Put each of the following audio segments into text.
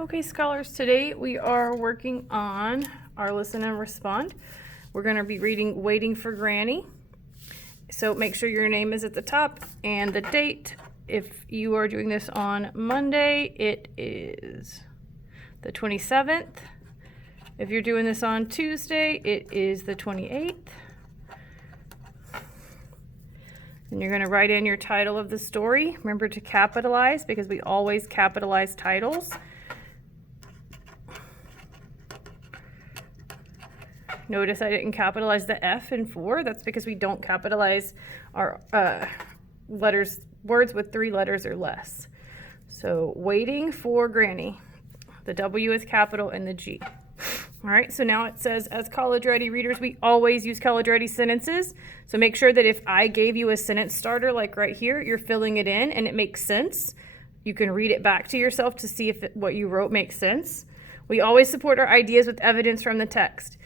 Okay, scholars, today we are working on our listen and respond. We're going to be reading Waiting for Granny. So make sure your name is at the top and the date. If you are doing this on Monday, it is the 27th. If you're doing this on Tuesday, it is the 28th. And you're going to write in your title of the story. Remember to capitalize because we always capitalize titles. Notice I didn't capitalize the F in 4. That's because we don't capitalize our words with 3 letters or less. So Waiting for Granny. The W is capital and the G. All right, so now it says, as college-ready readers, we always use college-ready sentences. So make sure that if I gave you a sentence starter, like right here, you're filling it in and it makes sense. You can read it back to yourself to see if what you wrote makes sense. We always support our ideas with evidence from the text.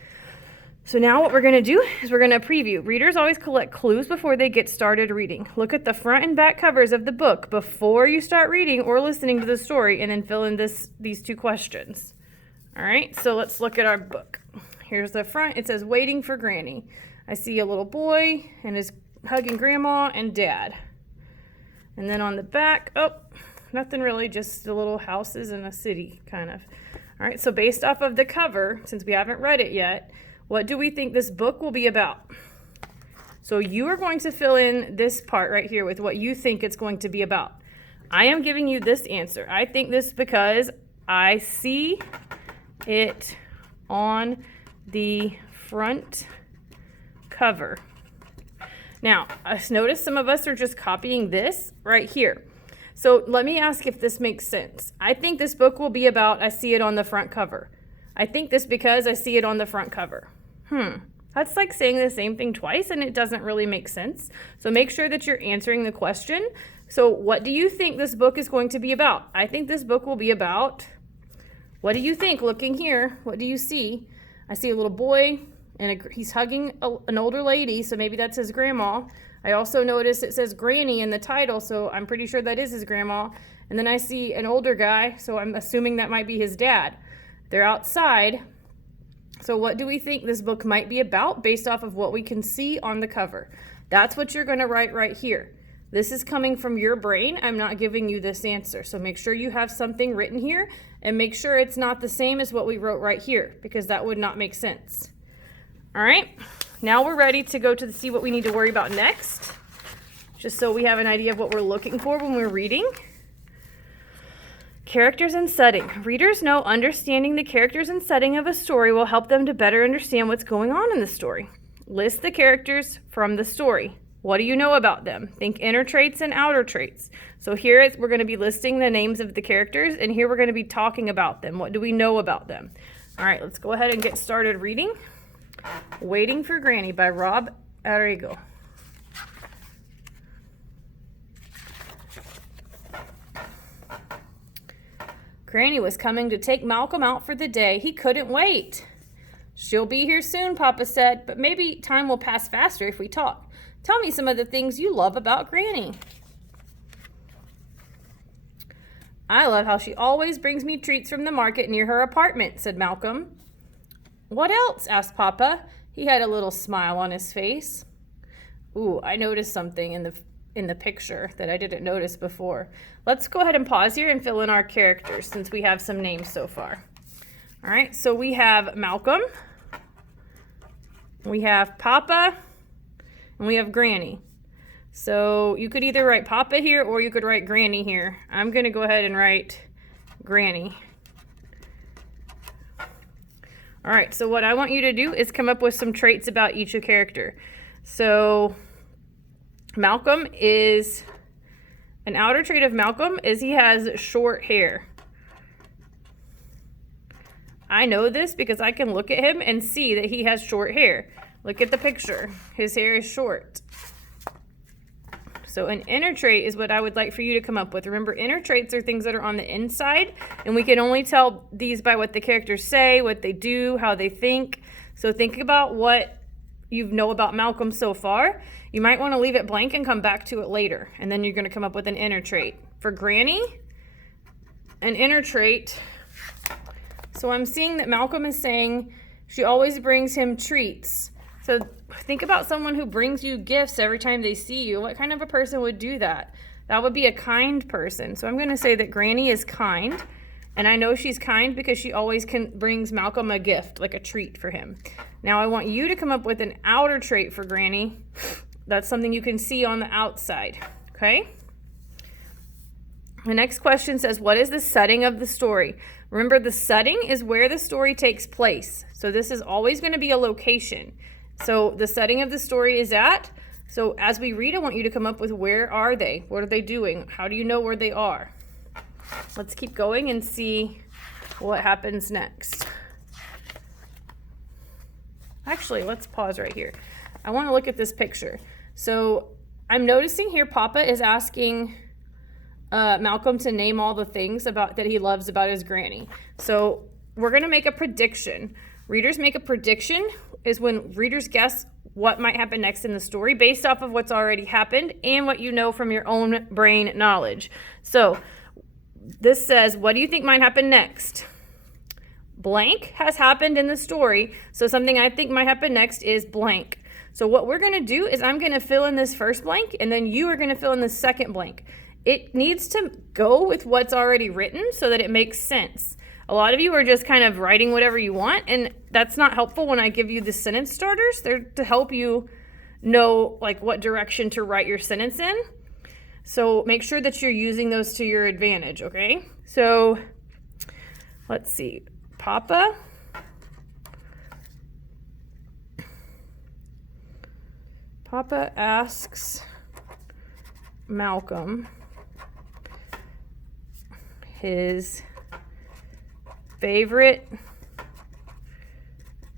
So now what we're going to do is we're going to preview. Readers always collect clues before they get started reading. Look at the front and back covers of the book before you start reading or listening to the story, and then fill in these 2 questions. All right, so let's look at our book. Here's the front. It says, Waiting for Granny. I see a little boy and is hugging Grandma and Dad. And then on the back, nothing really, just the little houses in a city, kind of. All right, so based off of the cover, since we haven't read it yet, what do we think this book will be about? So you are going to fill in this part right here with what you think it's going to be about. I am giving you this answer. I think this because I see it on the front cover. Now, notice some of us are just copying this right here. So let me ask if this makes sense. I think this book will be about I see it on the front cover. I think this because I see it on the front cover. That's like saying the same thing twice and it doesn't really make sense. So make sure that you're answering the question. So what do you think this book is going to be about? I think this book will be about, what do you think? Looking here, what do you see? I see a little boy and he's hugging an older lady, so maybe that's his grandma. I also notice it says Granny in the title, so I'm pretty sure that is his grandma. And then I see an older guy, so I'm assuming that might be his dad. They're outside. So what do we think this book might be about based off of what we can see on the cover? That's what you're going to write right here. This is coming from your brain. I'm not giving you this answer. So make sure you have something written here and make sure it's not the same as what we wrote right here because that would not make sense. All right, now we're ready to go to see what we need to worry about next, just so we have an idea of what we're looking for when we're reading. Characters and setting. Readers know understanding the characters and setting of a story will help them to better understand what's going on in the story. List the characters from the story. What do you know about them? Think inner traits and outer traits. So here we're going to be listing the names of the characters, and here we're going to be talking about them. What do we know about them? All right, let's go ahead and get started reading. Waiting for Granny by Rob Arrigo. Granny was coming to take Malcolm out for the day. He couldn't wait. She'll be here soon, Papa said, but maybe time will pass faster if we talk. Tell me some of the things you love about Granny. I love how she always brings me treats from the market near her apartment, said Malcolm. What else? Asked Papa. He had a little smile on his face. Ooh, I noticed something in the picture that I didn't notice before. Let's go ahead and pause here and fill in our characters since we have some names so far. All right, so we have Malcolm, we have Papa, and we have Granny. So you could either write Papa here or you could write Granny here. I'm going to go ahead and write Granny. All right, so what I want you to do is come up with some traits about each character. So Malcolm is, an outer trait of Malcolm is he has short hair. I know this because I can look at him and see that he has short hair. Look at the picture. His hair is short. So an inner trait is what I would like for you to come up with. Remember, inner traits are things that are on the inside, and we can only tell these by what the characters say, what they do, how they think. So think about what you know about Malcolm so far. You might want to leave it blank and come back to it later, and then you're going to come up with an inner trait. For Granny, an inner trait So I'm seeing that Malcolm is saying she always brings him treats. So think about someone who brings you gifts every time they see you. What kind of a person would do that? That would be a kind person. So I'm going to say that Granny is kind. And I know she's kind because she always brings Malcolm a gift, like a treat for him. Now I want you to come up with an outer trait for Granny. That's something you can see on the outside, okay? The next question says, what is the setting of the story? Remember, the setting is where the story takes place. So this is always going to be a location. So the setting of the story is at. So as we read, I want you to come up with where are they? What are they doing? How do you know where they are? Let's keep going and see what happens next. Actually, let's pause right here. I want to look at this picture. So I'm noticing here Papa is asking Malcolm to name all the things that he loves about his granny. So we're going to make a prediction. Readers make a prediction is when readers guess what might happen next in the story based off of what's already happened and what you know from your own brain knowledge. So this says, what do you think might happen next? Blank has happened in the story, so something I think might happen next is blank. So what we're going to do is I'm going to fill in this first blank, and then you are going to fill in the second blank. It needs to go with what's already written so that it makes sense. A lot of you are just kind of writing whatever you want, and that's not helpful when I give you the sentence starters. They're to help you know like what direction to write your sentence in. So make sure that you're using those to your advantage, okay? So let's see. Papa asks Malcolm his favorite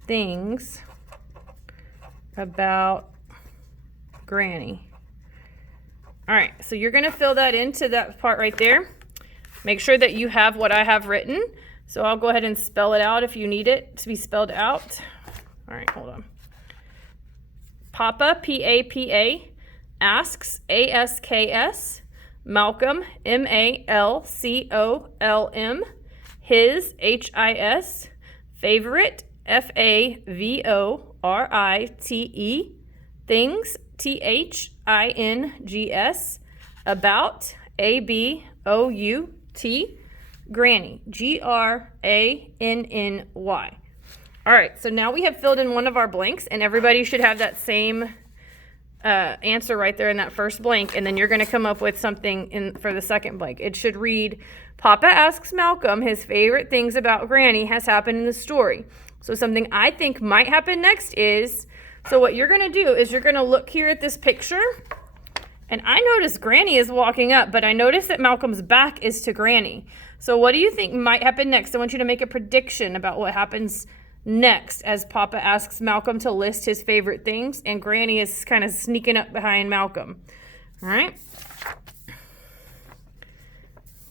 things about Granny. All right, so you're going to fill that into that part right there. Make sure that you have what I have written. So I'll go ahead and spell it out if you need it to be spelled out. All right, hold on. Papa, P-A-P-A, asks, A-S-K-S, Malcolm, M-A-L-C-O-L-M, his, H-I-S, favorite, F-A-V-O-R-I-T-E, things, T-H-I-N-G-S, about, A-B-O-U-T, Granny, G-R-A-N-N-Y. All right, so now we have filled in one of our blanks, and everybody should have that same answer right there in that first blank, and then you're going to come up with something for the second blank. It should read, Papa asks Malcolm his favorite things about Granny has happened in the story. So something I think might happen next is, so what you're going to do is you're going to look here at this picture, and I notice Granny is walking up, but I notice that Malcolm's back is to Granny. So what do you think might happen next? I want you to make a prediction about what happens next as Papa asks Malcolm to list his favorite things, and Granny is kind of sneaking up behind Malcolm. All right.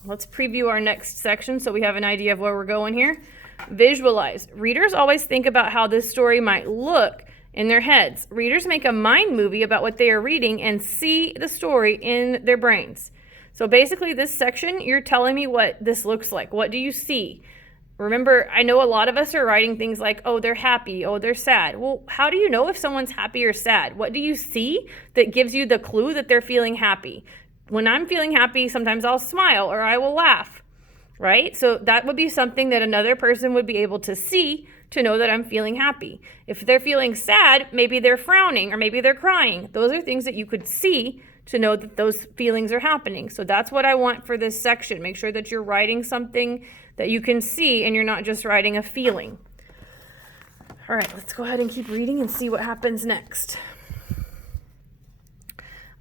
Let's preview our next section so we have an idea of where we're going here. Visualize. Readers always think about how this story might look in their heads. Readers make a mind movie about what they are reading and see the story in their brains. So basically this section, you're telling me what this looks like. What do you see? Remember, I know a lot of us are writing things like, oh, they're happy, oh, they're sad. Well, how do you know if someone's happy or sad? What do you see that gives you the clue that they're feeling happy? When I'm feeling happy, sometimes I'll smile or I will laugh, right? So that would be something that another person would be able to see to know that I'm feeling happy. If they're feeling sad, maybe they're frowning or maybe they're crying. Those are things that you could see to know that those feelings are happening. So that's what I want for this section. Make sure that you're writing something that you can see and you're not just writing a feeling. All right, let's go ahead and keep reading and see what happens next.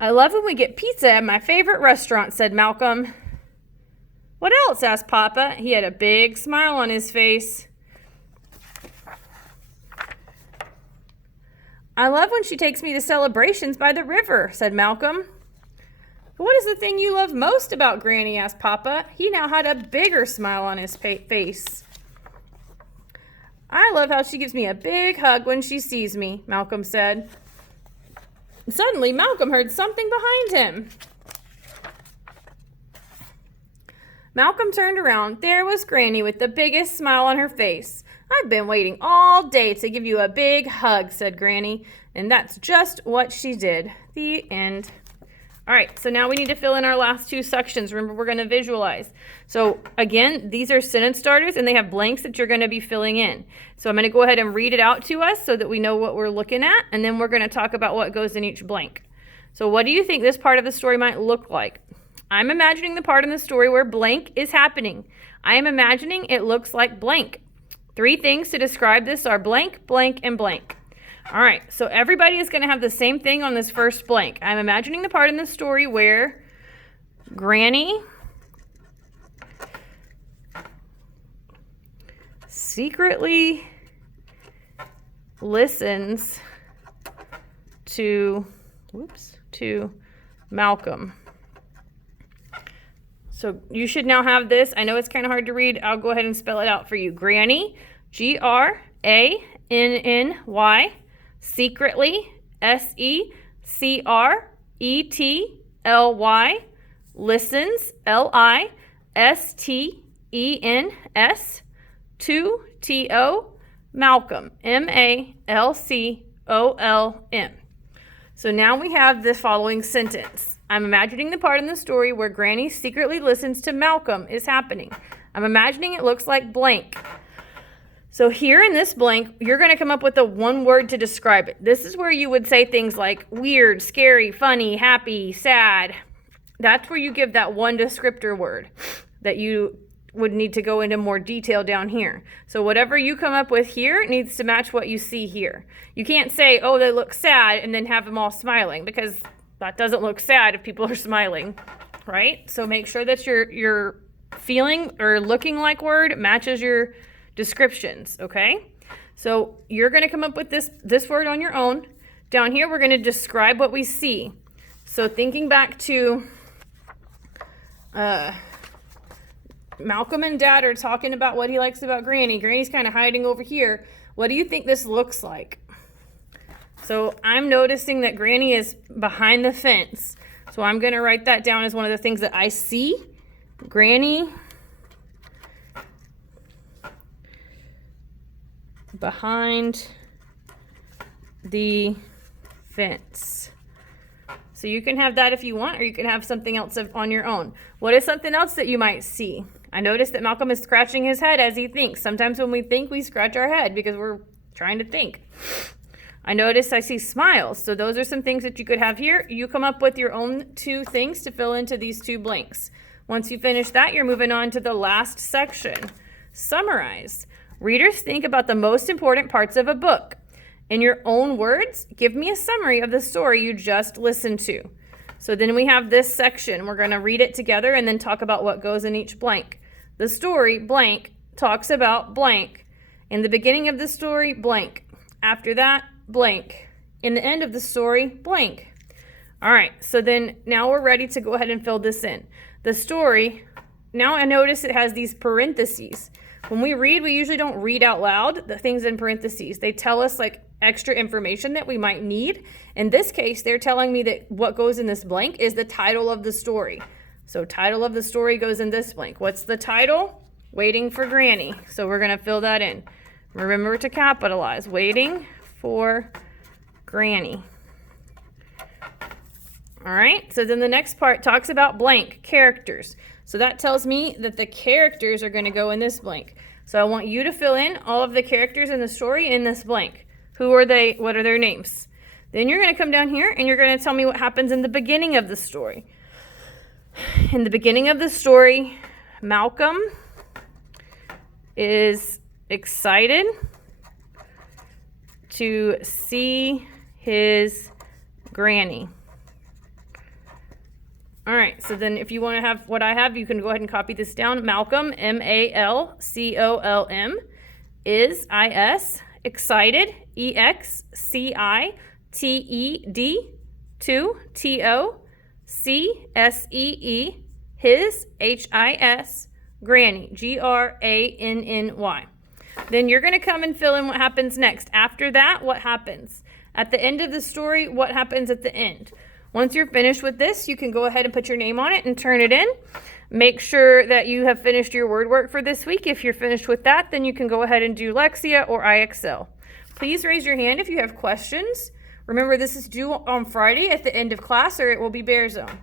I love when we get pizza at my favorite restaurant, said Malcolm. What else? Asked Papa. He had a big smile on his face. I love when she takes me to celebrations by the river, said Malcolm. What is the thing you love most about Granny? Asked Papa. He now had a bigger smile on his face. I love how she gives me a big hug when she sees me, Malcolm said. Suddenly, Malcolm heard something behind him. Malcolm turned around. There was Granny with the biggest smile on her face. "I've been waiting all day to give you a big hug," said Granny. And that's just what she did. The end. All right, so now we need to fill in our last two sections. Remember, we're going to visualize. So again, these are sentence starters, and they have blanks that you're going to be filling in. So I'm going to go ahead and read it out to us so that we know what we're looking at, and then we're going to talk about what goes in each blank. So what do you think this part of the story might look like? I'm imagining the part in the story where blank is happening. I am imagining it looks like blank. 3 things to describe this are blank, blank, and blank. All right, so everybody is going to have the same thing on this first blank. I'm imagining the part in the story where Granny secretly listens to Malcolm. So you should now have this. I know it's kind of hard to read. I'll go ahead and spell it out for you. Granny, Granny, secretly, Secretly, listens, Listens, to Malcolm, Malcolm. So now we have the following sentence. I'm imagining the part in the story where Granny secretly listens to Malcolm is happening. I'm imagining it looks like blank. So here in this blank, you're going to come up with a one word to describe it. This is where you would say things like weird, scary, funny, happy, sad. That's where you give that one descriptor word that you would need to go into more detail down here. So whatever you come up with here needs to match what you see here. You can't say, oh, they look sad, and then have them all smiling, because that doesn't look sad if people are smiling, right? So make sure that your feeling or looking like word matches your descriptions, okay? So you're going to come up with this word on your own. Down here, we're going to describe what we see. So thinking back to Malcolm and Dad are talking about what he likes about Granny. Granny's kind of hiding over here. What do you think this looks like? So I'm noticing that Granny is behind the fence. So I'm going to write that down as one of the things that I see. Granny behind the fence. So you can have that if you want, or you can have something else on your own. What is something else that you might see? I noticed that Malcolm is scratching his head as he thinks. Sometimes when we think, we scratch our head because we're trying to think. I see smiles. So those are some things that you could have here. You come up with your own 2 things to fill into these 2 blanks. Once you finish that, you're moving on to the last section. Summarize. Readers, think about the most important parts of a book. In your own words, give me a summary of the story you just listened to. So then we have this section. We're going to read it together and then talk about what goes in each blank. The story, blank, talks about blank. In the beginning of the story, blank. After that, blank. In the end of the story, blank. All right, so then now we're ready to go ahead and fill this in. The story, now I notice it has these parentheses. When we read, we usually don't read out loud the things in parentheses. They tell us like extra information that we might need. In this case, they're telling me that what goes in this blank is the title of the story. So title of the story goes in this blank. What's the title? Waiting for Granny. So we're going to fill that in. Remember to capitalize. Waiting for Granny. All right, so then the next part talks about blank, characters. So that tells me that the characters are going to go in this blank. So I want you to fill in all of the characters in the story in this blank. Who are they? What are their names? Then you're going to come down here and you're going to tell me what happens in the beginning of the story. In the beginning of the story, Malcolm is excited to see his Granny. All right, so then if you want to have what I have, you can go ahead and copy this down. Malcolm, Malcolm, is excited, excited, to Tocsee, his, his, Granny, Granny. Then you're going to come and fill in what happens next. After that, what happens? At the end of the story, what happens at the end? Once you're finished with this, you can go ahead and put your name on it and turn it in. Make sure that you have finished your word work for this week. If you're finished with that, then you can go ahead and do Lexia or IXL. Please raise your hand if you have questions. Remember, this is due on Friday at the end of class, or it will be Bear Zone.